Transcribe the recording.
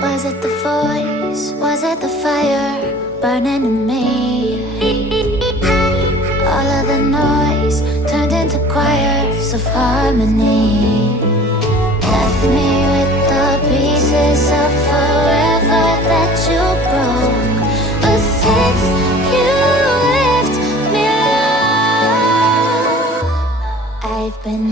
Was it the voice? Was it the fire burning in me? All of the noise turned into choirs of harmony. Left me with the pieces of forever that you broke. But since you left me alone, I've been